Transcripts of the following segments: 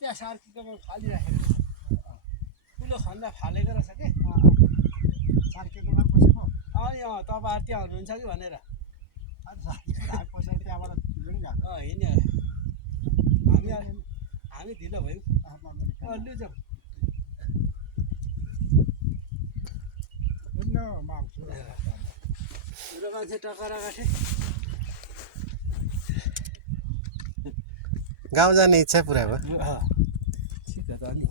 त्यहाँ सार्कीकोमा फालिराखेको ठुलो खन्दा फालेको रहेछ के सार्कीकोमा बसेको अनि तपाईँहरू त्यहाँ हुनुहुन्छ कि भनेर पैसा त्यहाँबाट गएको हिँड्यो हामी ढिलो भयौँ लुजाउँ बुढो मान्छे टकरा काटे गाउँ जाने इच्छा पुरा भयो ठिक त अनि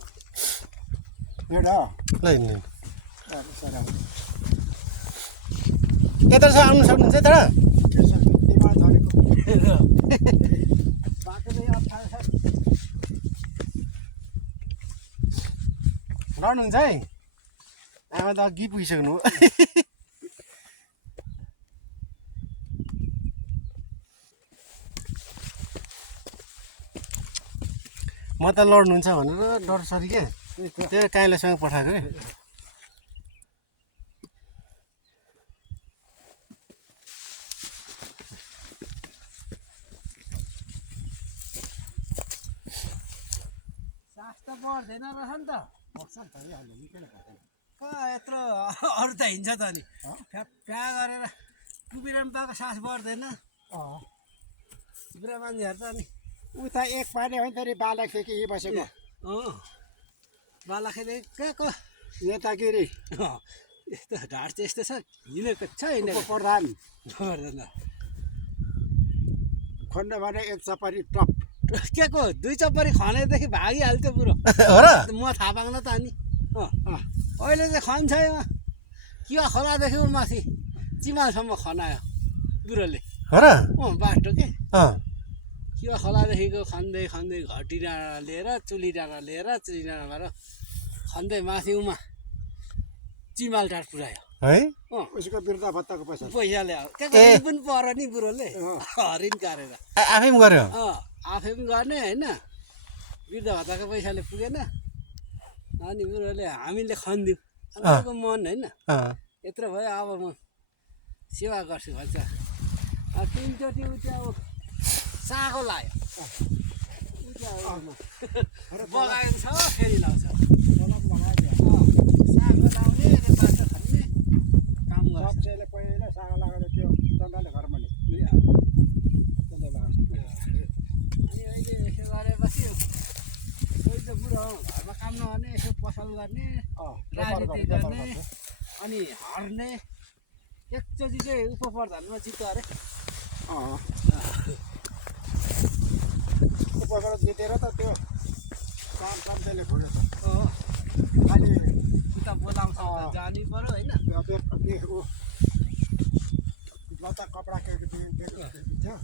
एउटा ल हिँड्नु यता चाहिँ आउनु सक्नुहुन्छ तर बाटो चाहिँ अप्ठ्यारो छ लड्नुहुन्छ है आमा त अघि पुगिसक्नु हो म त लड्नुहुन्छ भनेर डरसरी क्या त्यो काइलासँग पठाएको क्या सास त बढ्दैन रहेछ नि त कहाँ यत्रो अरू त हिँड्छ त नि फ्या गरेर कुबिराम पाएको सास बढ्दैन बुढा मान्छेहरू त अनि उता एक पानी हो नि त बालक थियो कि यहीँ बसेको बालाखेदेखि कहाँको नेतागिरी यस्तो ढाड चाहिँ यस्तो छ हिँडेको छ हिँडेको प्रधान गर्दैन खण्ड भने एक चपारी टप के को दुई चप्परी खनेदेखि भागिहाल्थ्यो बुढो हो र म थाहा पाउन त अनि अहिले चाहिँ खन्छ किवा खोलादेखि माथि चिमालसम्म खनायो बुढोले हो र बाटो के अँ किवा खोलादेखिको खन्दै खन्दै घटी डाँडा लिएर चुली डाँडा लिएर चुली डाँडाबाट खन्दै माथि उमा चिमाल टार पुऱ्यायो है उसको बिर्ता भत्ताको पैसा पैसाले के ऋण पनि पर नि बुढोले ऋण काटेर आफै पनि गऱ्यो आफै पनि गर्ने होइन वृद्ध भत्ताको पैसाले पुगेन अनि बुढोले हामीले खनिदिउँ उनीहरूको मन होइन यत्रो भयो अब म सेवा गर्छु भन्छ तिनचोटि उ चाहिँ अब सागो लाग्यो बगाएको छ फेरि लाउँछ सागो लाउने बाटो खन्ने काम गर्छ सबैले पहिला सागा लगाएर त्यो चन्दाले घरमा नि अनि अहिले यसो गरेपछि कोही त बुढो घरमा काम नगर्ने यसो पसल गर्ने राजनीति गर्ने अनि हर्ने एकचोटि चाहिँ उपप्रधानमा जित्यो अरे उपबाट जितेर त त्यो सन्तले खोल्यो खालि उता बोलाउँछ जानु पऱ्यो होइन लत्ता कपडा के थियो